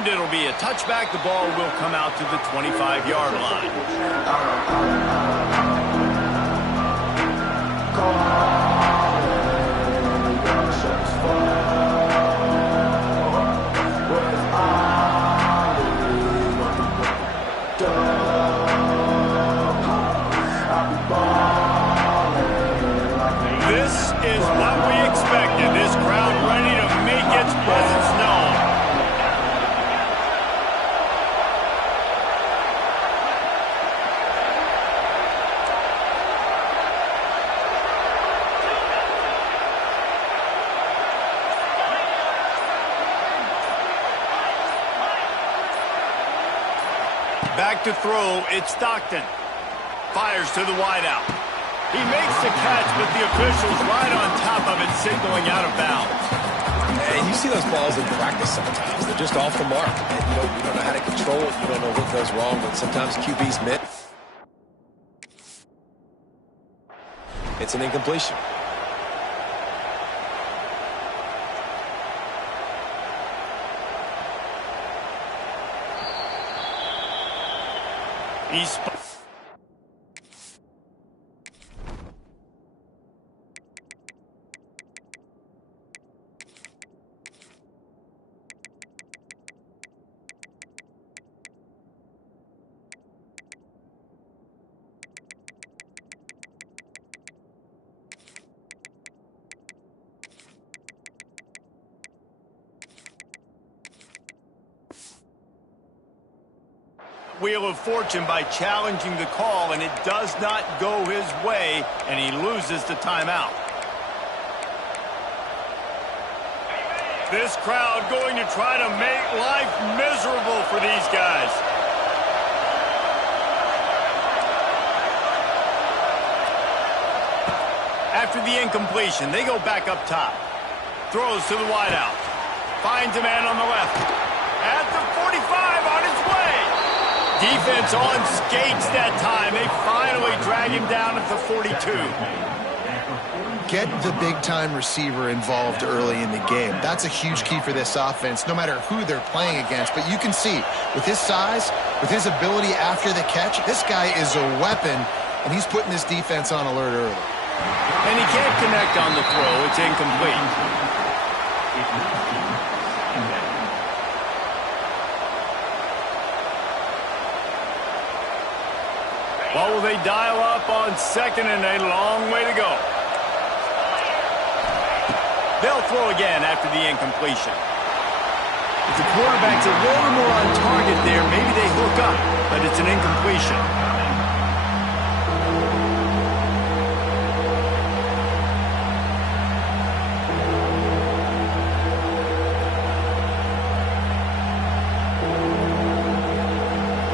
And it'll be a touchback. The ball will come out to the 25-yard line. This is what we expected. This crowd ready to make its presence known. Back to throw, it's Stockton. Fires to the wideout. He makes the catch, but the official's right on top of it, signaling out of bounds. And you see those balls in practice sometimes. They're just off the mark. And you don't know how to control it. You don't know what goes wrong, but sometimes QBs miss. It's an incompletion. He's... Wheel of Fortune by challenging the call, and it does not go his way, and he loses the timeout. This crowd going to try to make life miserable for these guys. After the incompletion, they go back up top. Throws to the wideout. Finds a man on the left. At the 45, on his way. Defense on skates that time. They finally drag him down at the 42. Get the big-time receiver involved early in the game. That's a huge key for this offense, no matter who they're playing against. But you can see, with his size, with his ability after the catch, this guy is a weapon, and he's putting this defense on alert early. And he can't connect on the throw. It's incomplete. Well, will they dial up on second and a long way to go? They'll throw again after the incompletion. If the quarterback's a little more on target there, maybe they hook up, but it's an incompletion.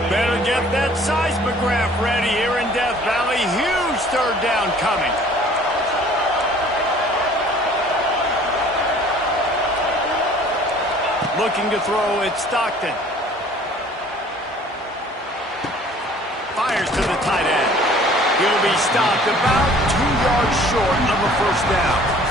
Better get that seismograph ready here in Death Valley. Huge third down coming. Looking to throw, it's Stockton. Fires to the tight end. He'll be stopped about 2 yards short of a first down.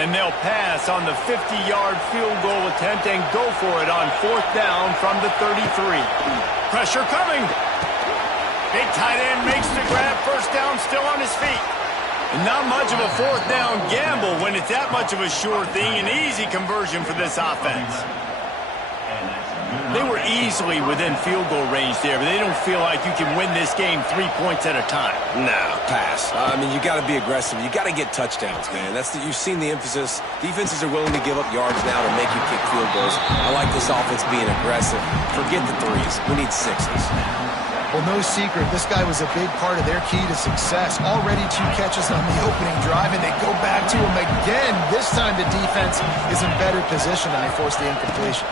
And they'll pass on the 50-yard field goal attempt and go for it on fourth down from the 33. Pressure coming. Big tight end makes the grab. First down, still on his feet. And not much of a fourth down gamble when it's that much of a sure thing. An easy conversion for this offense. They were easily within field goal range there, but they don't feel like you can win this game 3 points at a time. No, pass. I mean, you got to be aggressive. You got to get touchdowns, man. You've seen the emphasis. Defenses are willing to give up yards now to make you kick field goals. I like this offense being aggressive. Forget the threes. We need sixes. Well, no secret, this guy was a big part of their key to success. Already 2 catches on the opening drive, and they go back to him again. This time the defense is in better position, and they force the incompletion.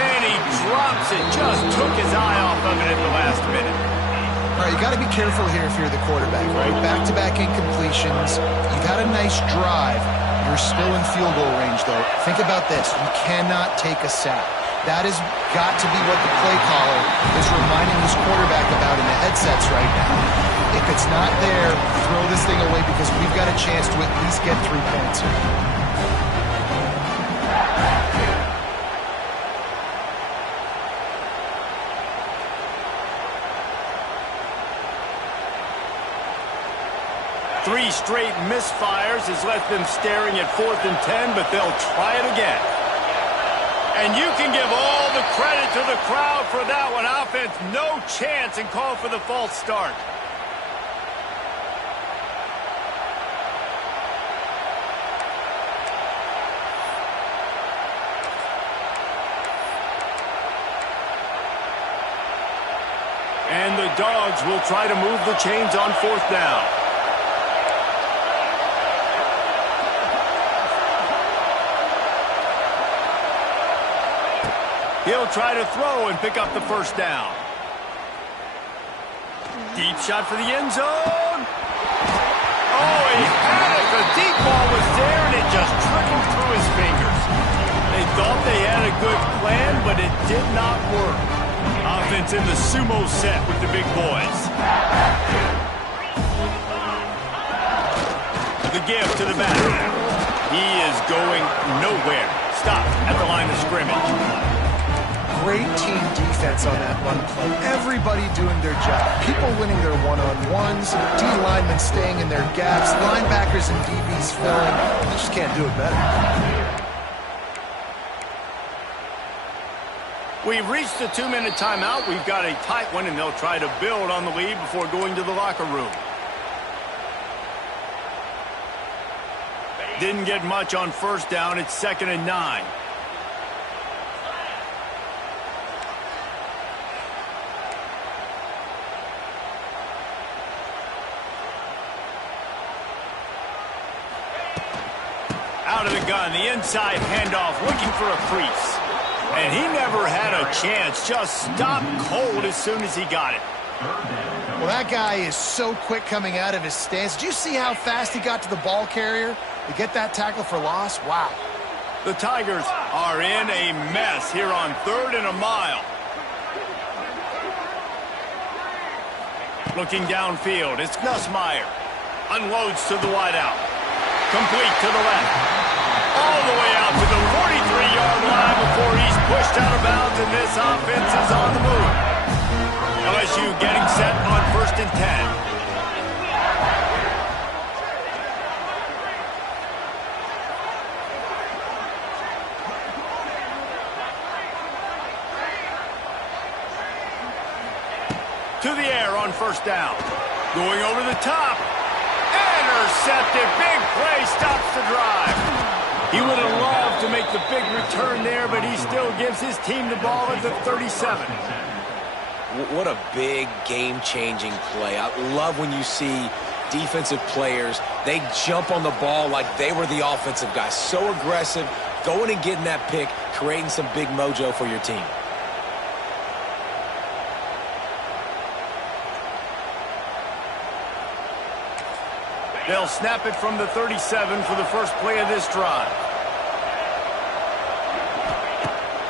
And he drops it. Just took his eye off of it at the last minute. All right, you got to be careful here if you're the quarterback, right? Back-to-back incompletions. You got a nice drive. You're still in field goal range, though. Think about this. You cannot take a sack. That has got to be what the play caller is reminding this quarterback about in the headsets right now. If it's not there, throw this thing away because we've got a chance to at least get 3 points here. Three straight misfires has left them staring at 4th and 10, but they'll try it again. And you can give all the credit to the crowd for that one. Offense, no chance, and call for the false start. And the Dogs will try to move the chains on 4th down. He'll try to throw and pick up the first down. Deep shot for the end zone. Oh, he had it. The deep ball was there, and it just trickled through his fingers. They thought they had a good plan, but it did not work. Offense in the sumo set with the big boys. The give to the back. He is going nowhere. Stop at the line of scrimmage. Great team defense on that run play. Everybody doing their job. People winning their one-on-ones, D linemen staying in their gaps, linebackers and DBs filling. They just can't do it better. We've reached the 2-minute timeout. We've got a tight one, and they'll try to build on the lead before going to the locker room. Didn't get much on 1st down. It's 2nd and 9. Out of the gun, the inside handoff, looking for a crease. And he never had a chance, just stopped cold as soon as he got it. Well, that guy is so quick coming out of his stance. Did you see how fast he got to the ball carrier to get that tackle for loss? Wow. The Tigers are in a mess here on 3rd and a mile. Looking downfield, it's Nussmeier. Unloads to the wideout. Complete to the left. All the way out to the 43-yard line before he's pushed out of bounds, and this offense is on the move. LSU getting set on 1st and 10. To the air on 1st down. Going over the top. Intercepted. Big play stops the drive. He would have loved to make the big return there, but he still gives his team the ball at the 37. What a big game-changing play. I love when you see defensive players, they jump on the ball like they were the offensive guys. So aggressive, going and getting that pick, creating some big mojo for your team. They'll snap it from the 37 for the first play of this drive.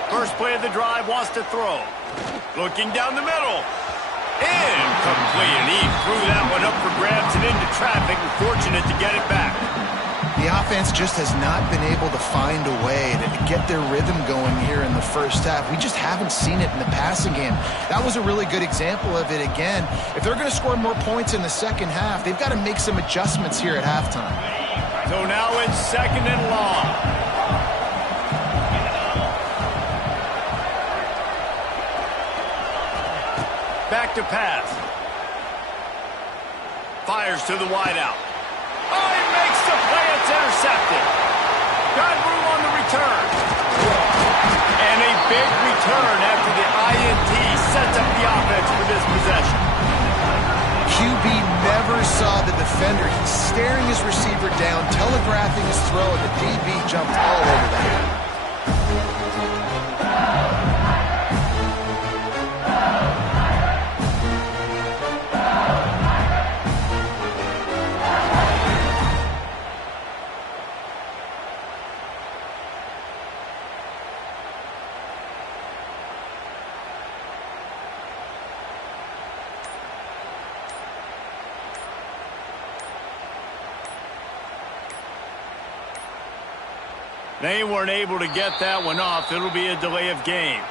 First play of the drive, wants to throw. Looking down the middle. Incomplete, and he threw that one up for grabs and into traffic, and fortunate to get it back. The offense just has not been able to find a way to get their rhythm going here in the first half. We just haven't seen it in the passing game. That was a really good example of it again. If they're going to score more points in the second half, they've got to make some adjustments here at halftime. So now it's 2nd and long. Back to pass. Fires to the wideout. Oh, he makes the play. It's intercepted. Got room on the return. And a big return after the INT sets up the offense for this possession. QB never saw the defender. He's staring his receiver down, telegraphing his throw, and the DB jumped all over that. They weren't able to get that one off. It'll be a delay of game.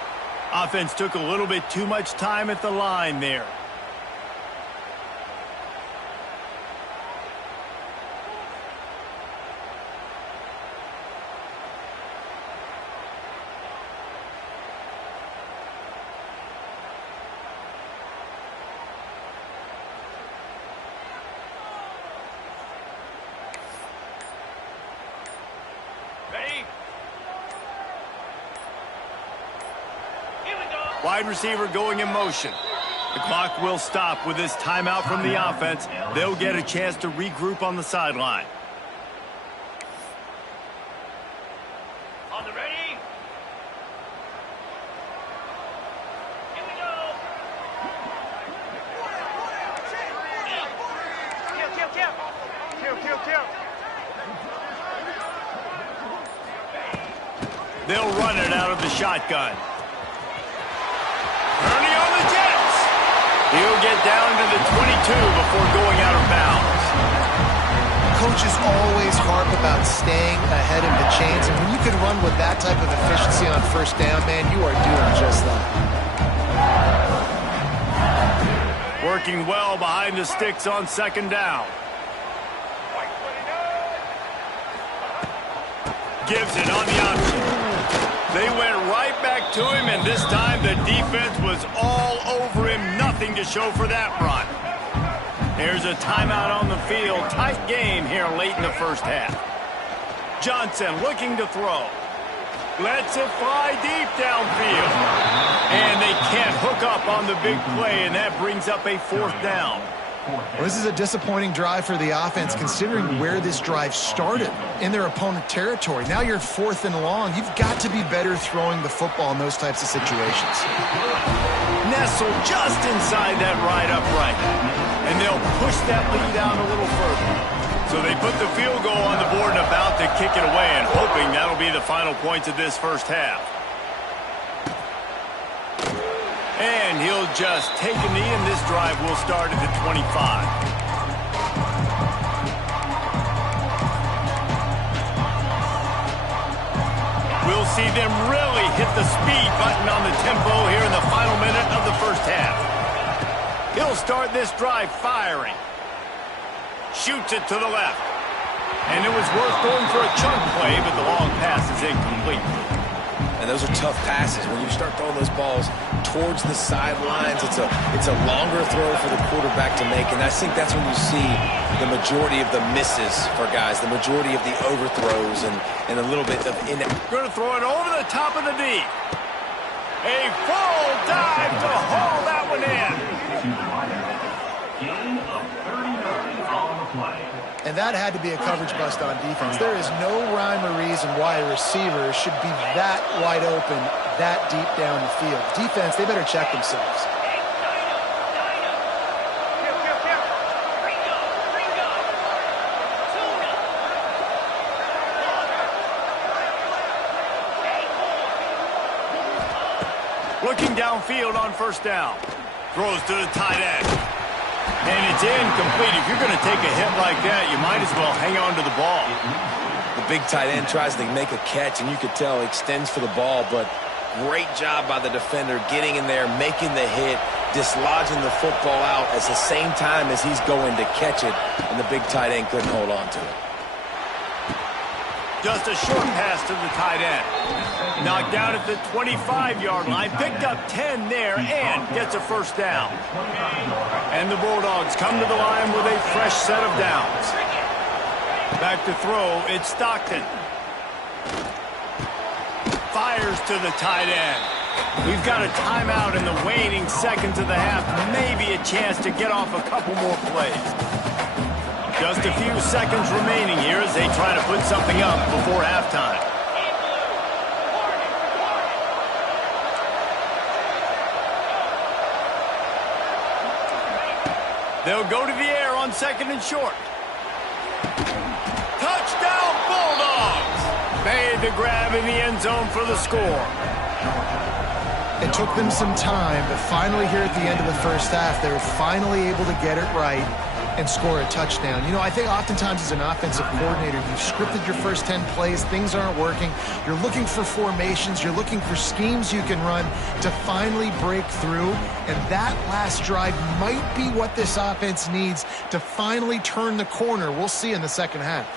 Offense took a little bit too much time at the line there. Wide receiver going in motion. The clock will stop with this timeout from the offense. They'll get a chance to regroup on the sideline. On the ready. Here we go. Kill. They'll run it out of the shotgun. Ernie on the Jets. He'll get down to the 22 before going out of bounds. Coaches always harp about staying ahead of the chains, and when you can run with that type of efficiency on first down, man, you are doing just that. Working well behind the sticks on second down. Gives it on the option. They went right back to him, and this time the defense was all over him. Nothing to show for that run. There's a timeout on the field. Tight game here late in the first half. Johnson looking to throw. Lets it fly deep downfield. And they can't hook up on the big play, and that brings up a fourth down. Well, this is a disappointing drive for the offense, considering where this drive started, in their opponent territory. Now you're 4th and long. You've got to be better throwing the football in those types of situations. Nestled just inside that right upright. And they'll push that lead out a little further. So they put the field goal on the board and about to kick it away, and hoping that'll be the final points of this first half. And he'll just take a knee, and this drive will start at the 25. We'll see them really hit the speed button on the tempo here in the final minute of the first half. He'll start this drive firing. Shoots it to the left. And it was worth going for a chunk play, but the long pass is incomplete. And those are tough passes. When you start throwing those balls towards the sidelines, it's a longer throw for the quarterback to make. And I think that's when you see the majority of the misses for guys, the majority of the overthrows and a little bit of Going to throw it over the top of the D. A full dive to haul that one in. Gain of 39 on the play. And that had to be a coverage bust on defense. There is no rhyme or reason why a receiver should be that wide open, that deep down the field. Defense, they better check themselves. Looking downfield on first down. Throws to the tight end. And it's incomplete. If you're going to take a hit like that, you might as well hang on to the ball. The big tight end tries to make a catch, and you could tell he extends for the ball, but great job by the defender getting in there, making the hit, dislodging the football out at the same time as he's going to catch it, and the big tight end couldn't hold on to it. Just a short pass to the tight end. Knocked down at the 25-yard line. Picked up 10 there and gets a first down. And the Bulldogs come to the line with a fresh set of downs. Back to throw, it's Stockton. Fires to the tight end. We've got a timeout in the waning seconds of the half. Maybe a chance to get off a couple more plays. Just a few seconds remaining here as they try to put something up before halftime. They'll go to the air on second and short. Touchdown, Bulldogs! Made the grab in the end zone for the score. It took them some time, but finally here at the end of the first half, they were finally able to get it right and score a touchdown. You know, I think oftentimes as an offensive coordinator, you've scripted your first 10 plays, things aren't working. You're looking for formations, you're looking for schemes you can run to finally break through, and that last drive might be what this offense needs to finally turn the corner. We'll see in the second half.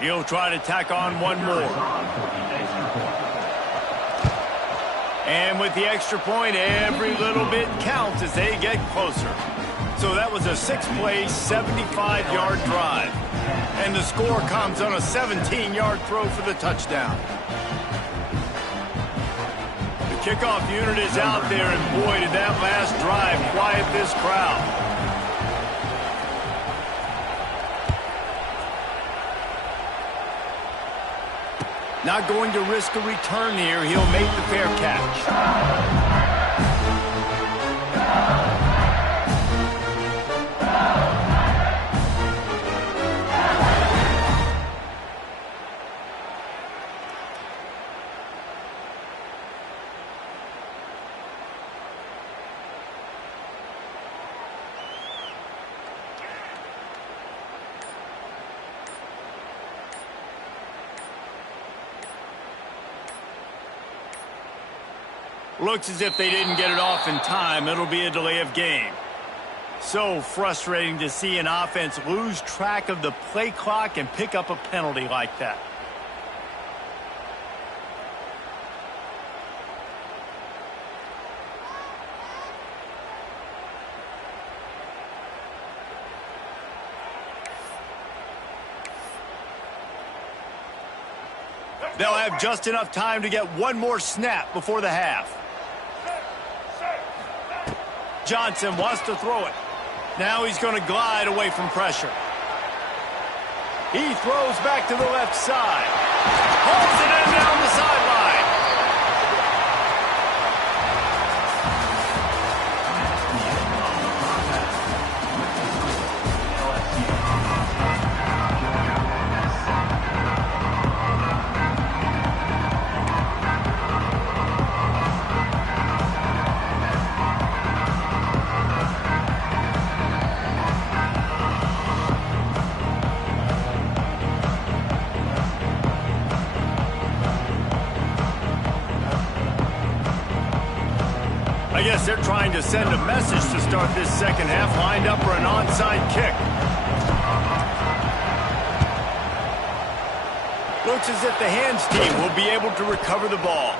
He'll try to tack on one more. And with the extra point, every little bit counts as they get closer. So that was a 6-play, 75-yard drive. And the score comes on a 17-yard throw for the touchdown. The kickoff unit is out there, and boy, did that last drive quiet this crowd. Not going to risk a return here. He'll make the fair catch. Looks as if they didn't get it off in time. It'll be a delay of game. So frustrating to see an offense lose track of the play clock and pick up a penalty like that. They'll have just enough time to get one more snap before the half. Johnson wants to throw it. Now he's going to glide away from pressure. He throws back to the left side. Hauls it in down the sideline. I guess they're trying to send a message to start this second half, lined up for an onside kick. Looks as if the hands team will be able to recover the ball.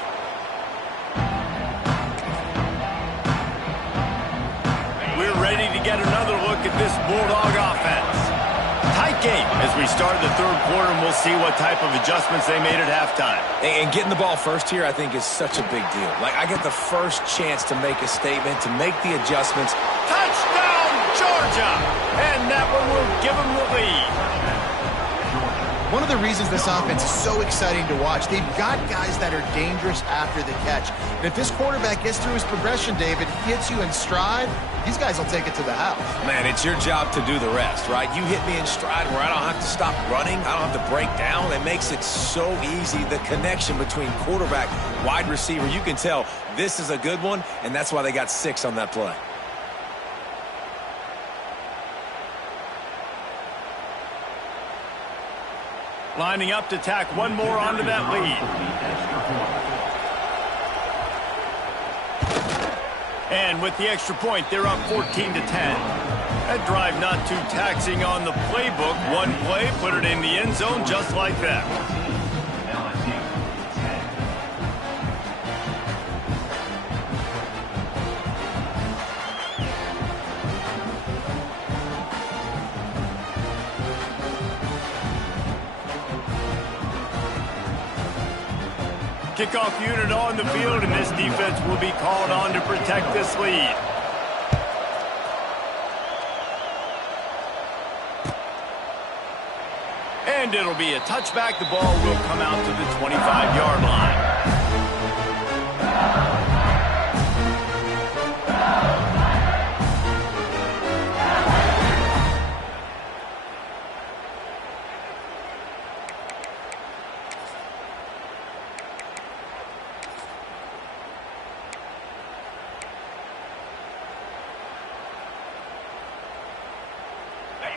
We're ready to get another look at this Bulldog offense. Tight game as we start the third quarter, and we'll see what type of adjustments they made at halftime. And getting the ball first here, I think, is such a big deal. Like, I get the first chance to make a statement, to make the adjustments. Touchdown, Georgia! And that one will give them the lead. One of the reasons this offense is so exciting to watch, they've got guys that are dangerous after the catch. And if this quarterback gets through his progression, David, hits you in stride, these guys will take it to the house. Man, it's your job to do the rest, right? You hit me in stride where I don't have to stop running. I don't have to break down. It makes it so easy. The connection between quarterback, wide receiver, you can tell this is a good one, and that's why they got 6 on that play. Lining up to tack one more onto that lead. And with the extra point, they're up 14-10. That drive not too taxing on the playbook. One play, put it in the end zone just like that. Kickoff unit on the field, and this defense will be called on to protect this lead. And it'll be a touchback. The ball will come out to the 25-yard line.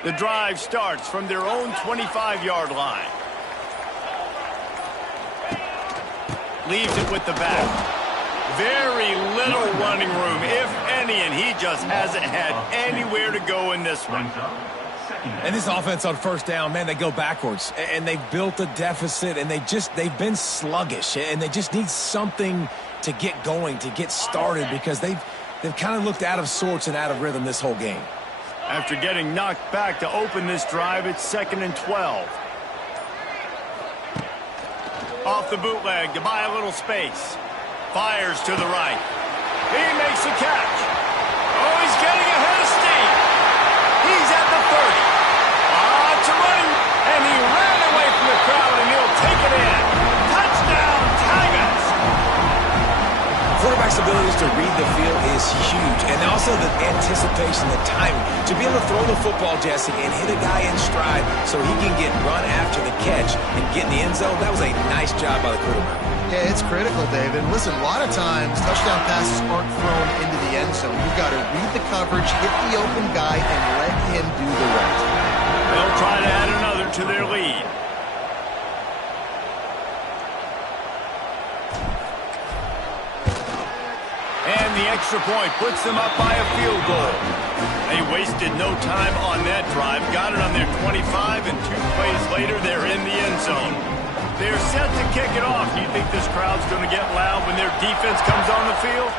The drive starts from their own 25-yard line. Leaves it with the back. Very little running room, if any, and he just hasn't had anywhere to go in this one. And this offense on first down, man, they go backwards. And they've built a deficit, and they've been sluggish. And they just need something to get going, to get started, because they've kind of looked out of sorts and out of rhythm this whole game. After getting knocked back to open this drive, it's 2nd and 12. Off the bootleg to buy a little space. Fires to the right. He makes a catch. Oh, he's getting ahead of steam. He's at the 30. Lots of running. And he ran away from the crowd, and he'll take it in. Touchdown, Tigers. Quarterback's abilities to read the field is huge. And also the anticipation, the timing. To be able to throw the football, Jesse, and hit a guy in stride so he can get run after the catch and get in the end zone, that was a nice job by the quarterback. Yeah, it's critical, David. Listen, a lot of times touchdown passes aren't thrown into the end zone. You've got to read the coverage, hit the open guy, and let him do the rest. They'll try to add another to their lead. And the extra point puts them up by a field goal. They wasted no time on that drive. Got it on their 25, and 2 plays later, they're in the end zone. They're set to kick it off. Do you think this crowd's going to get loud when their defense comes on the field?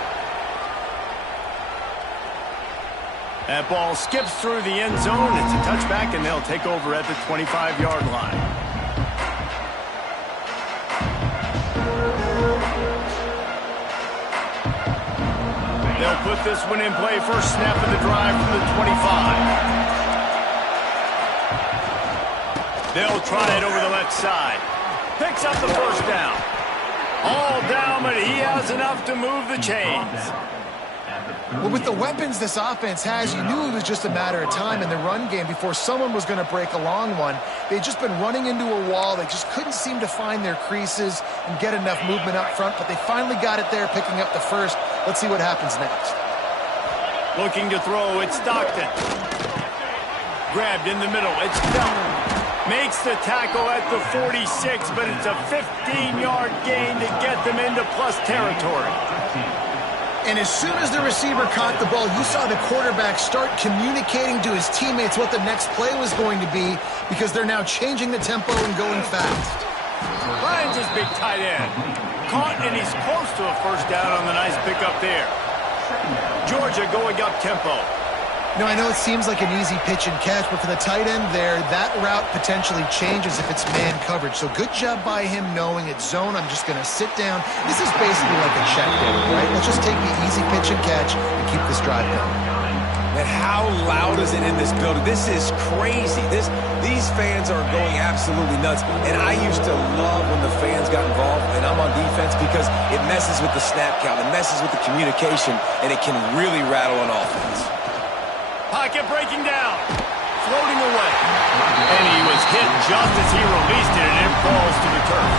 That ball skips through the end zone. It's a touchback, and they'll take over at the 25-yard line. They'll put this one in play. First snap of the drive from the 25. They'll try it over the left side. Picks up the first down. All down, but he has enough to move the chains. Well, with the weapons this offense has, you knew it was just a matter of time in the run game before someone was going to break a long one. They'd just been running into a wall. They just couldn't seem to find their creases and get enough movement up front, but they finally got it there, picking up the first. Let's see what happens next. Looking to throw, it's Stockton. Grabbed in the middle, it's Felton. Makes the tackle at the 46, but it's a 15-yard gain to get them into plus territory. And as soon as the receiver caught the ball, you saw the quarterback start communicating to his teammates what the next play was going to be, because they're now changing the tempo and going fast. Ryan's his big tight end. Caught, and he's close to a first down on the nice pickup there. Georgia going up tempo. You know, I know it seems like an easy pitch and catch, but for the tight end there, that route potentially changes if it's man coverage. So good job by him knowing it's zone. I'm just going to sit down. This is basically like a check down, right? Let's just take the easy pitch and catch and keep this drive going. And how loud is it in this building? This is crazy. These fans are going absolutely nuts. And I used to love when the fans got involved, and I'm on defense, because it messes with the snap count, it messes with the communication, and it can really rattle an offense. Pocket breaking down. Floating away. And he was hit just as he released it, and it falls to the turf.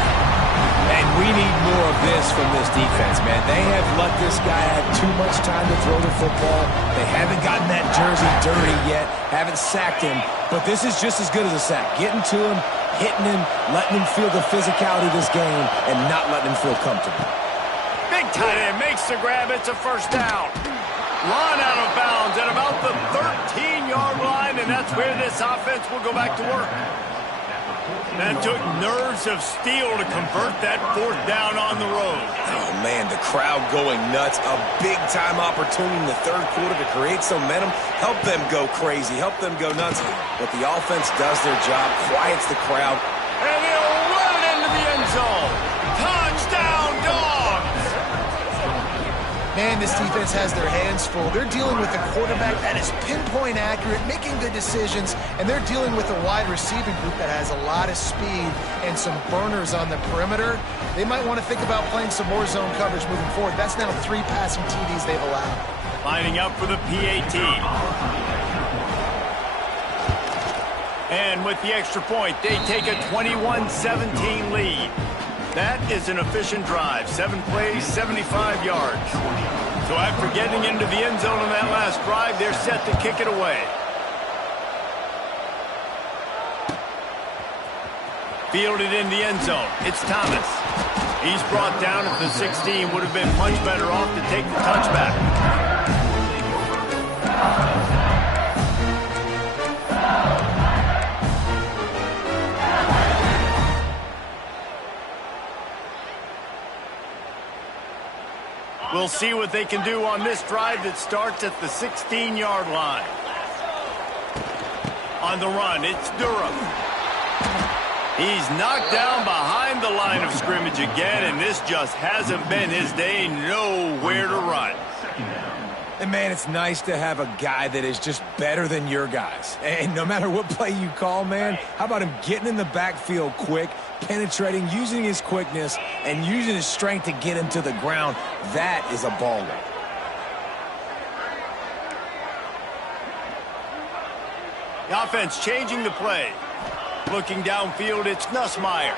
And we need more of this from this defense, man. They have let this guy have too much time to throw the football. They haven't gotten that jersey dirty yet, haven't sacked him. But this is just as good as a sack. Getting to him, hitting him, letting him feel the physicality of this game, and not letting him feel comfortable. Big tight end makes the grab. It's a first down. Run out of bounds at about the 13-yard line, and that's where this offense will go back to work. That took nerves of steel to convert that fourth down on the road. Oh, man, the crowd going nuts. A big-time opportunity in the third quarter to create some momentum, help them go crazy, help them go nuts. But the offense does their job, quiets the crowd. And he'll run it into the end zone. Touchdown, Dogs! Man, this defense has their hands full. They're dealing with a quarterback that is pinpoint accurate, making good decisions, and they're dealing with a wide receiving group that has a lot of speed and some burners on the perimeter. They might want to think about playing some more zone coverage moving forward. That's now 3 passing TDs they've allowed. Lining up for the PAT. And with the extra point, they take a 21-17 lead. That is an efficient drive. 7 plays, 75 yards. So after getting into the end zone on that last drive, they're set to kick it away. Fielded in the end zone. It's Thomas. He's brought down at the 16. Would have been much better off to take the touchback. We'll see what they can do on this drive that starts at the 16-yard line. On the run, it's Durham. He's knocked down behind the line of scrimmage again, and this just hasn't been his day. Nowhere to run. And, man, it's nice to have a guy that is just better than your guys. And no matter what play you call, man, how about him getting in the backfield quick, penetrating, using his quickness, and using his strength to get him to the ground? That is a ball game. The offense changing the play. Looking downfield, it's Nussmeier.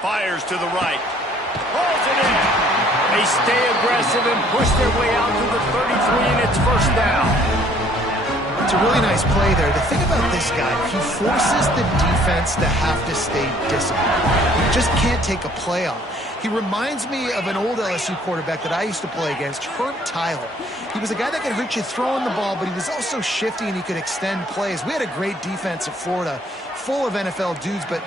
Fires to the right. Pulls it in. They stay aggressive and push their way out to the 33, and it's first down. It's a really nice play there. The thing about this guy, he forces the defense to have to stay disciplined. He just can't take a play off. He reminds me of an old LSU quarterback that I used to play against, Herb Tyler. He was a guy that could hurt you throwing the ball, but he was also shifty and he could extend plays. We had a great defense at Florida, full of NFL dudes, but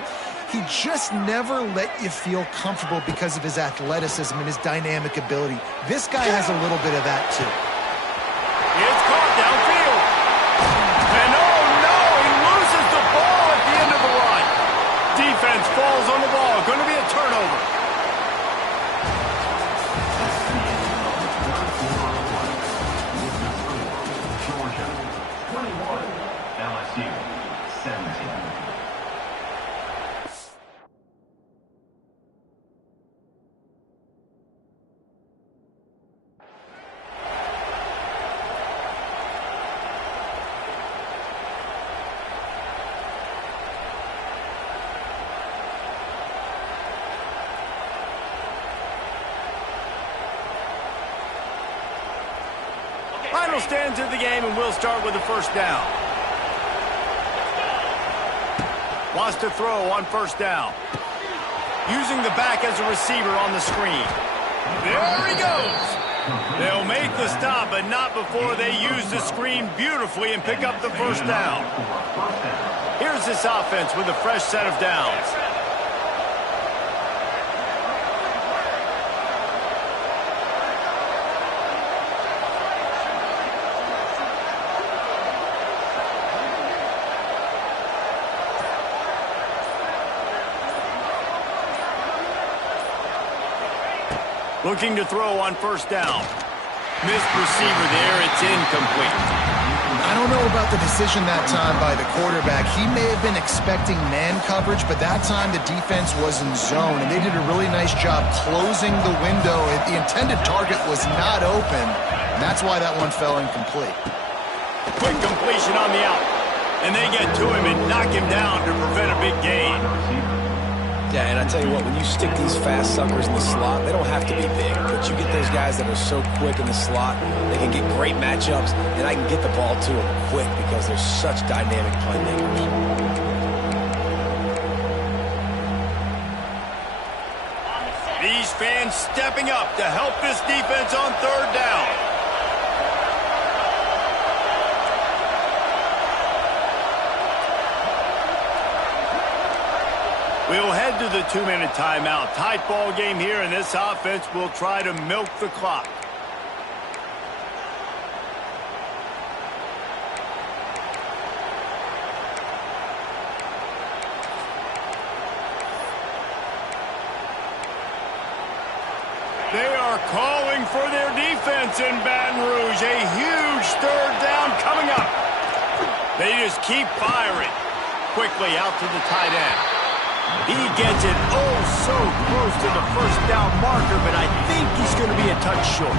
he just never let you feel comfortable because of his athleticism and his dynamic ability. This guy has a little bit of that, too. It's caught downfield. And oh no, he loses the ball at the end of the run. Defense falls on the ball. Going to be a turnover. Final stands of the game, and we'll start with the first down. Wants to throw on first down. Using the back as a receiver on the screen. There he goes. They'll make the stop, but not before they use the screen beautifully and pick up the first down. Here's this offense with a fresh set of downs. Looking to throw on first down. Missed receiver there. It's incomplete. I don't know about the decision that time by the quarterback. He may have been expecting man coverage, but that time the defense was in zone, and they did a really nice job closing the window. The intended target was not open, and that's why that one fell incomplete. Quick completion on the out. And they get to him and knock him down to prevent a big gain. Yeah, and I tell you what, when you stick these fast suckers in the slot, they don't have to be big, but you get those guys that are so quick in the slot, they can get great matchups, and I can get the ball to them quick because they're such dynamic playmakers. These fans stepping up to help this defense on third down. We'll head to the 2-minute timeout. Tight ball game here, and this offense will try to milk the clock. They are calling for their defense in Baton Rouge. A huge third down coming up. They just keep firing. Quickly out to the tight end. He gets it so close to the first down marker, but I think he's going to be a touch short.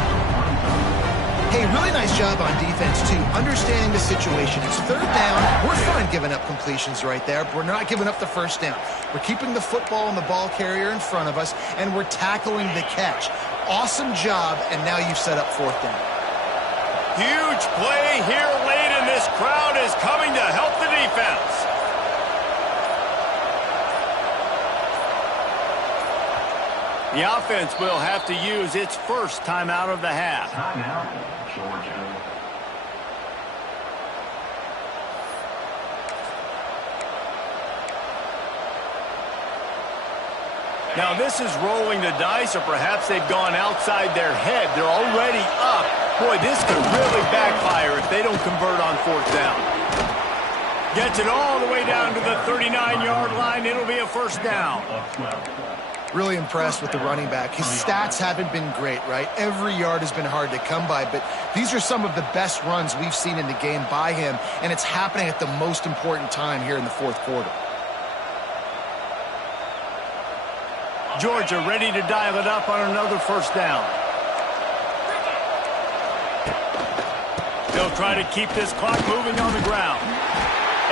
Hey, really nice job on defense, too, understanding the situation. It's third down. We're fine giving up completions right there, but we're not giving up the first down. We're keeping the football and the ball carrier in front of us, and we're tackling the catch. Awesome job, and now you've set up fourth down. Huge play here late, and this crowd is coming to help the defense. The offense will have to use its first timeout of the half. Timeout, Georgia. Now this is rolling the dice, or perhaps they've gone outside their head. They're already up. Boy, this could really backfire if they don't convert on fourth down. Gets it all the way down to the 39-yard line. It'll be a first down. Really impressed with the running back. His stats haven't been great, right? Every yard has been hard to come by, but these are some of the best runs we've seen in the game by him, and it's happening at the most important time here in the fourth quarter. Georgia ready to dial it up on another first down. They'll try to keep this clock moving on the ground.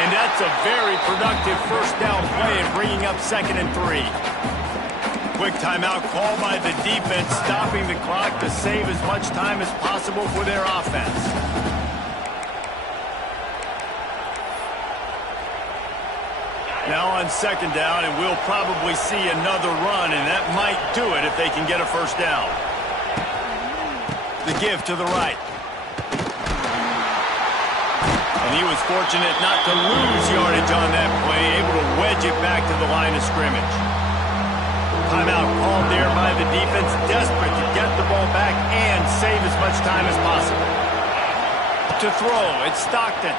And that's a very productive first down play in bringing up 2nd and 3. Quick timeout call by the defense, stopping the clock to save as much time as possible for their offense. Now on 2nd down, and we'll probably see another run, and that might do it if they can get a first down. The give to the right. And he was fortunate not to lose yardage on that play, able to wedge it back to the line of scrimmage. Timeout called there by the defense, desperate to get the ball back and save as much time as possible. To throw, it's Stockton.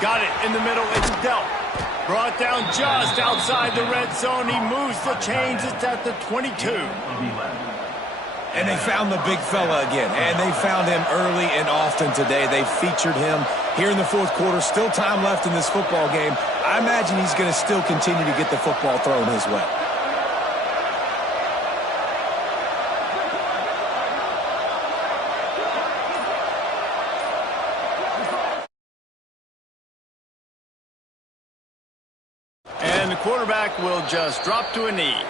Got it in the middle, it's Delp. Brought down just outside the red zone. He moves the chains, it's at the 22. And they found the big fella again, and they found him early and often today. They featured him here in the fourth quarter. Still time left in this football game. I imagine he's going to still continue to get the football thrown his way. And the quarterback will just drop to a knee.